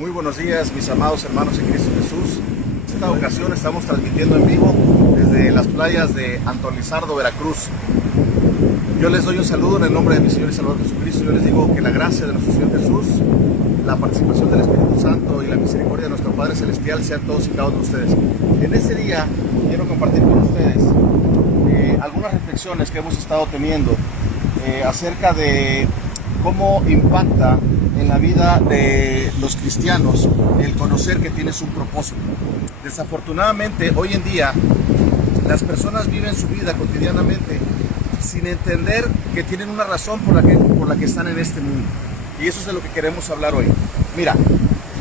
Muy buenos días, mis amados hermanos en Cristo Jesús. En esta ocasión estamos transmitiendo en vivo desde las playas de Anton Lizardo, Veracruz. Yo les doy un saludo en el nombre de mi Señor y Salvador Jesucristo. Yo les digo que la gracia de nuestro Señor Jesús, la participación del Espíritu Santo y la misericordia de nuestro Padre Celestial sean todos y cada uno de ustedes. En este día quiero compartir con ustedes algunas reflexiones que hemos estado teniendo acerca de cómo impacta en la vida de los cristianos el conocer que tienes un propósito. Desafortunadamente, hoy en día, las personas viven su vida cotidianamente sin entender que tienen una razón por la que están en este mundo. Y eso es de lo que queremos hablar hoy. Mira,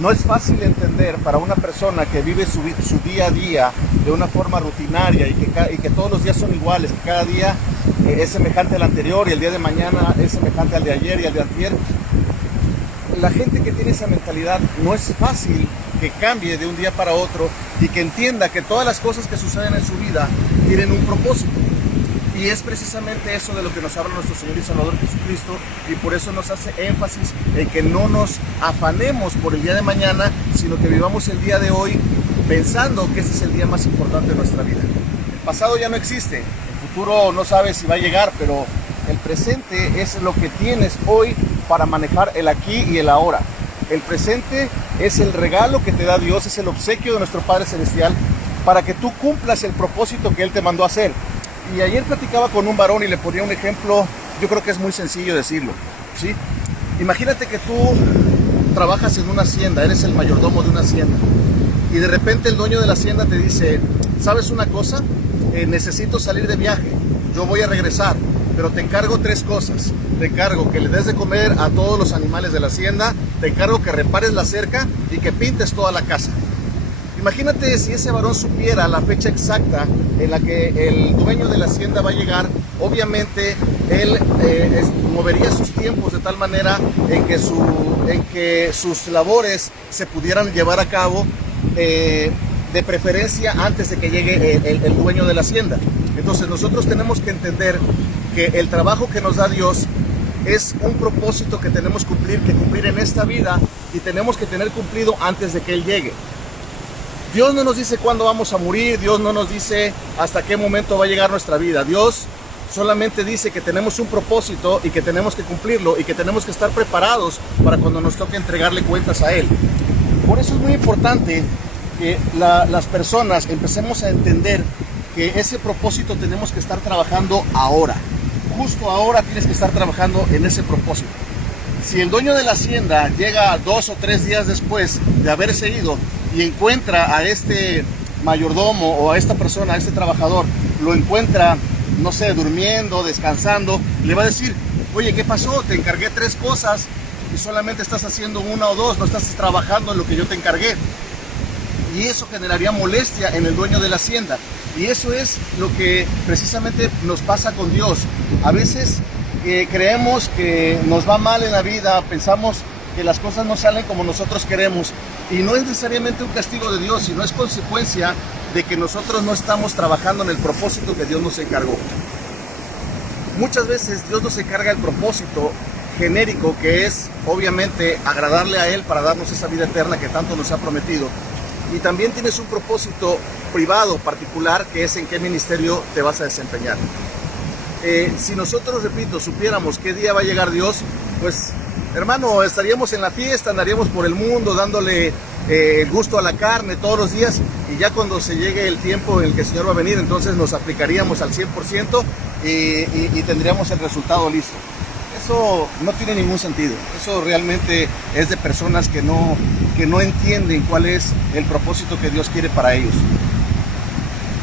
no es fácil entender para una persona que vive su día a día de una forma rutinaria y que todos los días son iguales, que cada día es semejante al anterior y el día de mañana es semejante al de ayer y al de antier. La gente que tiene esa mentalidad no es fácil que cambie de un día para otro y que entienda que todas las cosas que suceden en su vida tienen un propósito. Y es precisamente eso de lo que nos habla nuestro Señor y Salvador Jesucristo, y por eso nos hace énfasis en que no nos afanemos por el día de mañana, sino que vivamos el día de hoy pensando que ese es el día más importante de nuestra vida. El pasado ya no existe, el futuro no sabes si va a llegar, pero el presente es lo que tienes hoy para manejar el aquí y el ahora. El presente es el regalo que te da Dios, es el obsequio de nuestro Padre Celestial para que tú cumplas el propósito que Él te mandó a hacer. Y ayer platicaba con un varón y le ponía un ejemplo, yo creo que es muy sencillo decirlo, ¿sí? Imagínate que tú trabajas en una hacienda, eres el mayordomo de una hacienda, y de repente el dueño de la hacienda te dice, ¿sabes una cosa? Necesito salir de viaje, yo voy a regresar, pero te encargo 3 cosas. Te encargo que le des de comer a todos los animales de la hacienda, te encargo que repares la cerca y que pintes toda la casa. Imagínate si ese varón supiera la fecha exacta en la que el dueño de la hacienda va a llegar. Obviamente él movería sus tiempos de tal manera en que sus labores se pudieran llevar a cabo de preferencia antes de que llegue el dueño de la hacienda. Entonces nosotros tenemos que entender que el trabajo que nos da Dios es un propósito que tenemos que cumplir en esta vida, y tenemos que tener cumplido antes de que Él llegue. Dios no nos dice cuándo vamos a morir, Dios no nos dice hasta qué momento va a llegar nuestra vida. Dios solamente dice que tenemos un propósito y que tenemos que cumplirlo y que tenemos que estar preparados para cuando nos toque entregarle cuentas a Él. Por eso es muy importante que las personas empecemos a entender que ese propósito tenemos que estar trabajando ahora. Justo ahora tienes que estar trabajando en ese propósito. Si el dueño de la hacienda llega 2 o 3 días después de haberse ido y encuentra a este mayordomo o a esta persona, a este trabajador, lo encuentra, no sé, durmiendo, descansando, le va a decir, oye, ¿qué pasó? Te encargué 3 cosas y solamente estás haciendo 1 o 2, no estás trabajando en lo que yo te encargué. Y eso generaría molestia en el dueño de la hacienda. Y eso es lo que precisamente nos pasa con Dios. A veces creemos que nos va mal en la vida, pensamos que las cosas no salen como nosotros queremos, y no es necesariamente un castigo de Dios, sino es consecuencia de que nosotros no estamos trabajando en el propósito que Dios nos encargó. Muchas veces Dios nos encarga el propósito genérico, que es obviamente agradarle a Él para darnos esa vida eterna que tanto nos ha prometido. Y también tienes un propósito privado, particular, que es en qué ministerio te vas a desempeñar. Si nosotros, repito, supiéramos qué día va a llegar Dios, pues, hermano, estaríamos en la fiesta, andaríamos por el mundo dándole el gusto a la carne todos los días, y ya cuando se llegue el tiempo en el que el Señor va a venir, entonces nos aplicaríamos al 100% y tendríamos el resultado listo. Eso no tiene ningún sentido. Eso realmente es de personas que no entienden cuál es el propósito que Dios quiere para ellos.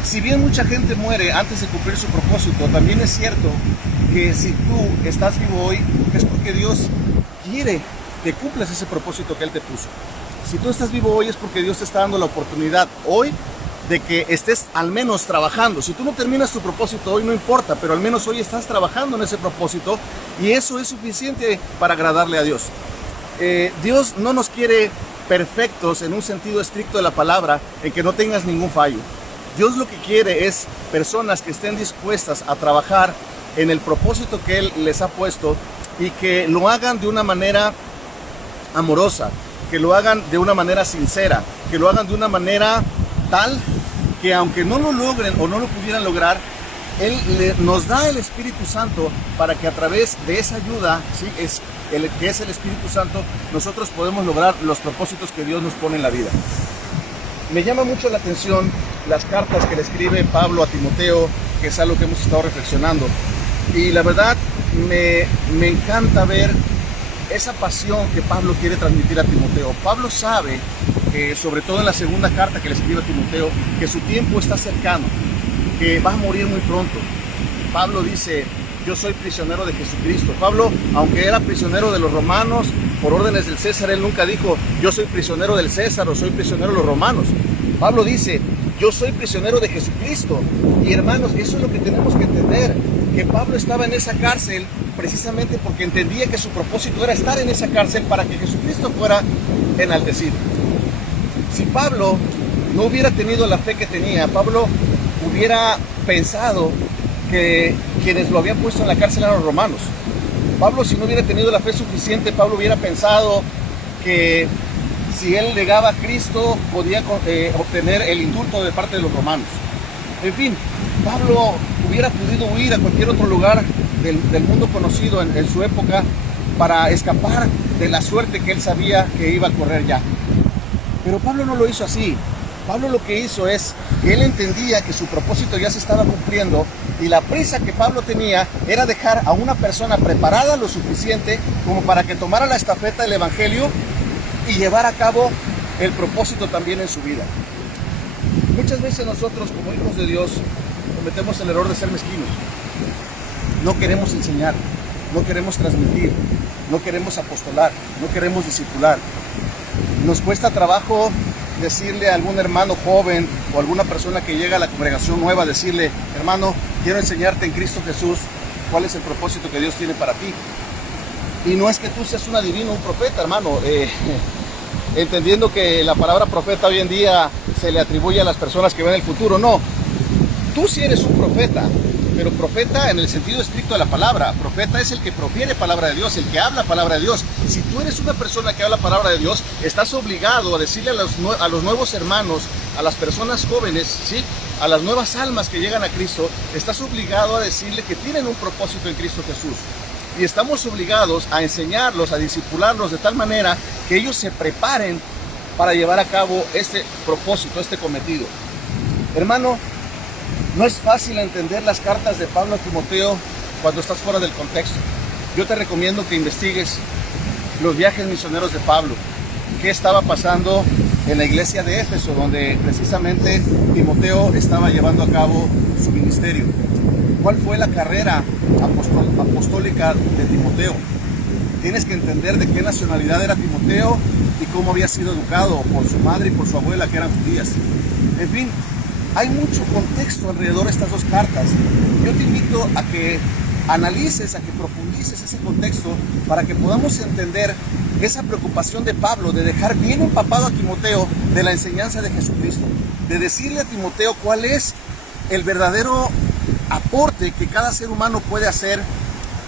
Si bien mucha gente muere antes de cumplir su propósito, también es cierto que si tú estás vivo hoy, es porque Dios quiere que cumplas ese propósito que Él te puso. Si tú estás vivo hoy, es porque Dios te está dando la oportunidad hoy de que estés al menos trabajando. Si tú no terminas tu propósito hoy, no importa, pero al menos hoy estás trabajando en ese propósito, y eso es suficiente para agradarle a Dios. Dios no nos quiere perfectos en un sentido estricto de la palabra, en que no tengas ningún fallo. Dios lo que quiere es personas que estén dispuestas a trabajar en el propósito que Él les ha puesto, y que lo hagan de una manera amorosa, que lo hagan de una manera sincera, que lo hagan de una manera tal que aunque no lo logren o no lo pudieran lograr, nos da el Espíritu Santo para que a través de esa ayuda, ¿sí? que es el Espíritu Santo, nosotros podemos lograr los propósitos que Dios nos pone en la vida. Me llama mucho la atención las cartas que le escribe Pablo a Timoteo, que es algo que hemos estado reflexionando. Y la verdad, me encanta ver esa pasión que Pablo quiere transmitir a Timoteo. Pablo sabe, sobre todo en la segunda carta que le escribe a Timoteo, que su tiempo está cercano, que va a morir muy pronto. Pablo dice: yo soy prisionero de Jesucristo. Pablo, aunque era prisionero de los romanos, por órdenes del César, él nunca dijo: yo soy prisionero del César o soy prisionero de los romanos. Pablo dice: yo soy prisionero de Jesucristo. Y hermanos, eso es lo que tenemos que entender, que Pablo estaba en esa cárcel precisamente porque entendía que su propósito era estar en esa cárcel para que Jesucristo fuera enaltecido. Si Pablo no hubiera tenido la fe que tenía, Pablo hubiera pensado que quienes lo habían puesto en la cárcel eran los romanos. Pablo, si no hubiera tenido la fe suficiente, Pablo hubiera pensado que si él negaba a Cristo podía obtener el indulto de parte de los romanos. En fin, Pablo hubiera podido huir a cualquier otro lugar del mundo conocido en su época para escapar de la suerte que él sabía que iba a correr ya. Pero Pablo no lo hizo así. Pablo lo que hizo es que él entendía que su propósito ya se estaba cumpliendo y la prisa que Pablo tenía era dejar a una persona preparada lo suficiente como para que tomara la estafeta del Evangelio y llevara a cabo el propósito también en su vida. Muchas veces nosotros, como hijos de Dios, cometemos el error de ser mezquinos. No queremos enseñar, no queremos transmitir, no queremos apostolar, no queremos discipular. Nos cuesta trabajo decirle a algún hermano joven o alguna persona que llega a la congregación nueva, decirle: hermano, quiero enseñarte en Cristo Jesús cuál es el propósito que Dios tiene para ti. Y no es que tú seas un adivino, un profeta, hermano, entendiendo que la palabra profeta hoy en día se le atribuye a las personas que ven el futuro. No, tú sí eres un profeta, pero profeta en el sentido estricto de la palabra. Profeta es el que profiere palabra de Dios, el que habla palabra de Dios. Si tú eres una persona que habla palabra de Dios, estás obligado a decirle a los nuevos hermanos, a las personas jóvenes, ¿sí?, a las nuevas almas que llegan a Cristo, estás obligado a decirle que tienen un propósito en Cristo Jesús. Y estamos obligados a enseñarlos, a discipularlos de tal manera que ellos se preparen para llevar a cabo este propósito, este cometido. Hermano, no es fácil entender las cartas de Pablo a Timoteo cuando estás fuera del contexto. Yo te recomiendo que investigues los viajes misioneros de Pablo, qué estaba pasando en la iglesia de Éfeso, donde precisamente Timoteo estaba llevando a cabo su ministerio. ¿Cuál fue la carrera apostólica de Timoteo? Tienes que entender de qué nacionalidad era Timoteo y cómo había sido educado por su madre y por su abuela, que eran judías. En fin, hay mucho contexto alrededor de estas dos cartas. Yo te invito a que analices, a que profundices ese contexto para que podamos entender esa preocupación de Pablo de dejar bien empapado a Timoteo de la enseñanza de Jesucristo, de decirle a Timoteo cuál es el verdadero aporte que cada ser humano puede hacer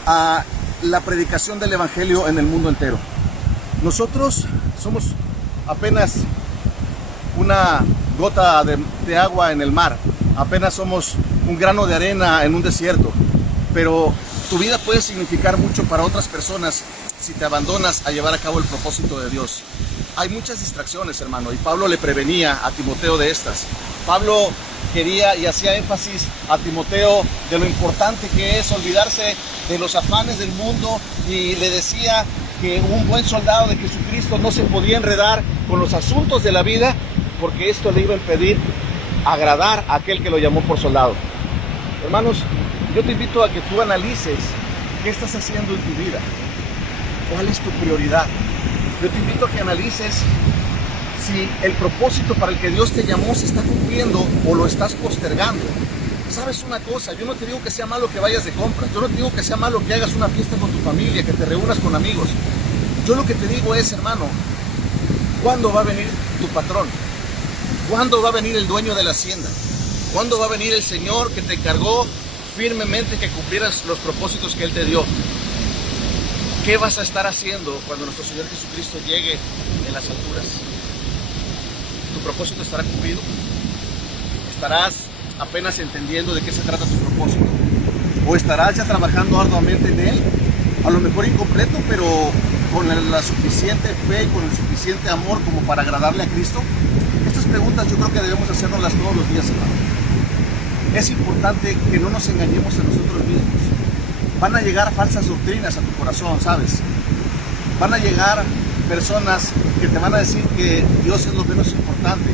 a la predicación del Evangelio en el mundo entero. Nosotros somos apenas una gota de agua en el mar, apenas somos un grano de arena en un desierto, pero tu vida puede significar mucho para otras personas si te abandonas a llevar a cabo el propósito de Dios. Hay muchas distracciones, hermano, y Pablo le prevenía a Timoteo de estas. Pablo quería y hacía énfasis a Timoteo de lo importante que es olvidarse de los afanes del mundo, y le decía que un buen soldado de Jesucristo no se podía enredar con los asuntos de la vida, porque esto le iba a impedir agradar a aquel que lo llamó por soldado. Hermanos, yo te invito a que tú analices qué estás haciendo en tu vida, cuál es tu prioridad. Yo te invito a que analices si el propósito para el que Dios te llamó se está cumpliendo o lo estás postergando. ¿Sabes una cosa? Yo no te digo que sea malo que vayas de compras, yo no te digo que sea malo que hagas una fiesta con tu familia, que te reúnas con amigos. Yo lo que te digo es, hermano, ¿cuándo va a venir tu patrón? ¿Cuándo va a venir el dueño de la hacienda? ¿Cuándo va a venir el Señor que te encargó firmemente que cumplieras los propósitos que Él te dio? ¿qué vas a estar haciendo cuando nuestro Señor Jesucristo llegue en las alturas? ¿Tu propósito estará cumplido? ¿Estarás apenas entendiendo de qué se trata tu propósito? ¿O estarás ya trabajando arduamente en él? A lo mejor incompleto, pero con la suficiente fe y con el suficiente amor como para agradarle a Cristo. Estas preguntas yo creo que debemos hacernoslas todos los días, hermano. Es importante que no nos engañemos a nosotros mismos. Van a llegar falsas doctrinas a tu corazón, ¿sabes? Van a llegar personas que te van a decir que Dios es lo menos importante.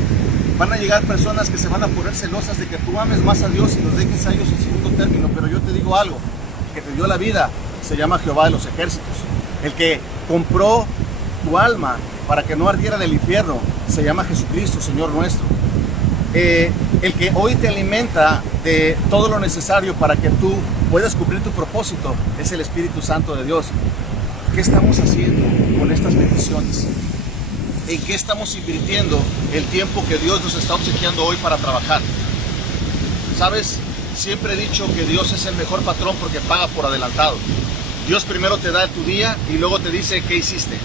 Van a llegar personas que se van a poner celosas de que tú ames más a Dios y los dejes a ellos en segundo término. Pero yo te digo algo, el que te dio la vida se llama Jehová de los ejércitos. El que compró tu alma para que no ardiera en el infierno se llama Jesucristo, Señor nuestro. El que hoy te alimenta de todo lo necesario para que tú puedas cumplir tu propósito es el Espíritu Santo de Dios. ¿Qué estamos haciendo con estas bendiciones? ¿En qué estamos invirtiendo el tiempo que Dios nos está obsequiando hoy para trabajar? ¿Sabes? Siempre he dicho que Dios es el mejor patrón porque paga por adelantado. Dios primero te da tu día y luego te dice qué hiciste.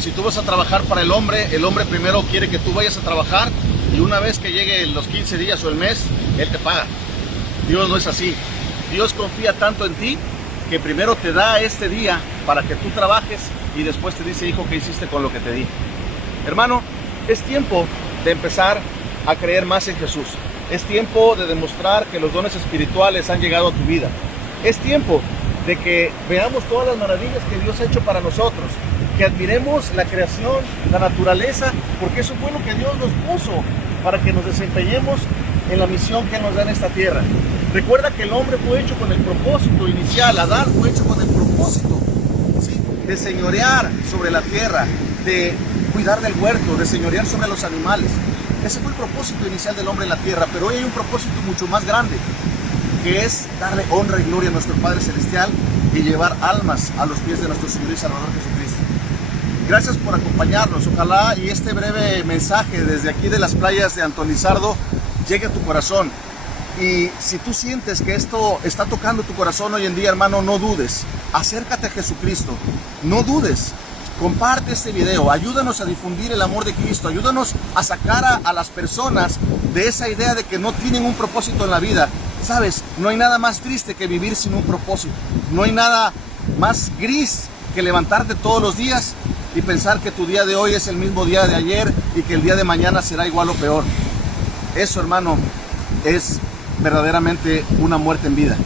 Si tú vas a trabajar para el hombre primero quiere que tú vayas a trabajar y una vez que lleguen los 15 días o el mes, Él te paga. Dios no es así. Dios confía tanto en ti que primero te da este día para que tú trabajes y después te dice, hijo, ¿qué hiciste con lo que te di? Hermano, es tiempo de empezar a creer más en Jesús. Es tiempo de demostrar que los dones espirituales han llegado a tu vida. Es tiempo de que veamos todas las maravillas que Dios ha hecho para nosotros, que admiremos la creación, la naturaleza, porque eso fue lo que Dios nos puso para que nos desempeñemos en la misión que nos da en esta tierra. Recuerda que el hombre fue hecho con el propósito inicial, Adán fue hecho con el propósito, ¿sí?, de señorear sobre la tierra, de cuidar del huerto, de señorear sobre los animales. Ese fue el propósito inicial del hombre en la tierra, pero hoy hay un propósito mucho más grande, que es darle honra y gloria a nuestro Padre Celestial y llevar almas a los pies de nuestro Señor y Salvador Jesucristo. Gracias por acompañarnos. Ojalá y este breve mensaje desde aquí de las playas de Antolizardo llegue a tu corazón. Y si tú sientes que esto está tocando tu corazón hoy en día, hermano, no dudes. Acércate a Jesucristo. No dudes. Comparte este video. Ayúdanos a difundir el amor de Cristo. Ayúdanos a sacar a las personas de esa idea de que no tienen un propósito en la vida. Sabes, no hay nada más triste que vivir sin un propósito. No hay nada más gris que levantarte todos los días y pensar que tu día de hoy es el mismo día de ayer y que el día de mañana será igual o peor. Eso, hermano, es verdaderamente una muerte en vida.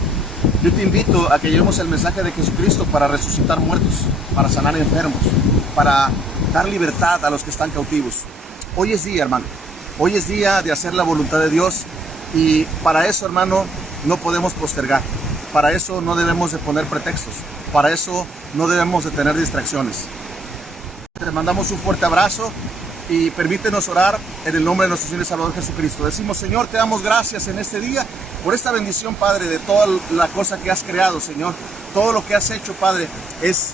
Yo te invito a que llevemos el mensaje de Jesucristo para resucitar muertos, para sanar enfermos, para dar libertad a los que están cautivos. Hoy es día, hermano. Hoy es día de hacer la voluntad de Dios y para eso, hermano, no podemos postergar. Para eso no debemos de poner pretextos. Para eso no debemos de tener distracciones. Te mandamos un fuerte abrazo y permítenos orar en el nombre de nuestro Señor y Salvador Jesucristo. Decimos, Señor, te damos gracias en este día por esta bendición, Padre, de toda la cosa que has creado, Señor. Todo lo que has hecho, Padre, es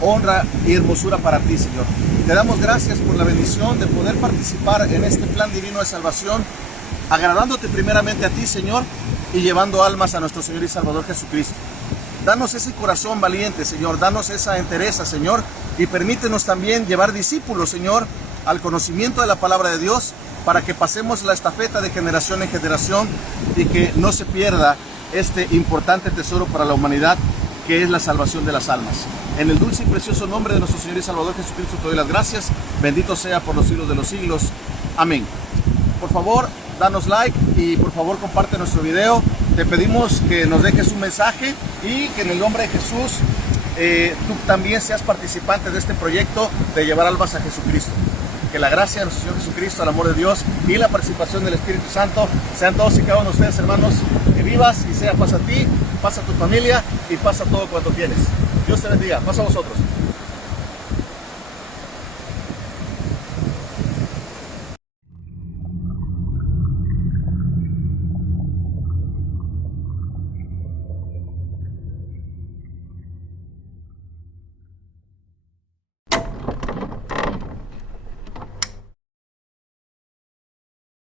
honra y hermosura para ti, Señor. Te damos gracias por la bendición de poder participar en este plan divino de salvación, agradándote primeramente a ti, Señor, y llevando almas a nuestro Señor y Salvador Jesucristo. Danos ese corazón valiente, Señor. Danos esa entereza, Señor. Y permítenos también llevar discípulos, Señor, al conocimiento de la palabra de Dios, para que pasemos la estafeta de generación en generación y que no se pierda este importante tesoro para la humanidad, que es la salvación de las almas. En el dulce y precioso nombre de nuestro Señor y Salvador Jesucristo te doy las gracias. Bendito sea por los siglos de los siglos. Amén. Por favor, danos like y por favor comparte nuestro video. Te pedimos que nos dejes un mensaje y que en el nombre de Jesús tú también seas participante de este proyecto de llevar almas a Jesucristo. Que la gracia de nuestro Señor Jesucristo, el amor de Dios y la participación del Espíritu Santo sean todos y cada uno de ustedes, hermanos, que vivas y sea paz a ti, paz a tu familia y paz a todo cuanto tienes. Dios te bendiga. Paz a vosotros.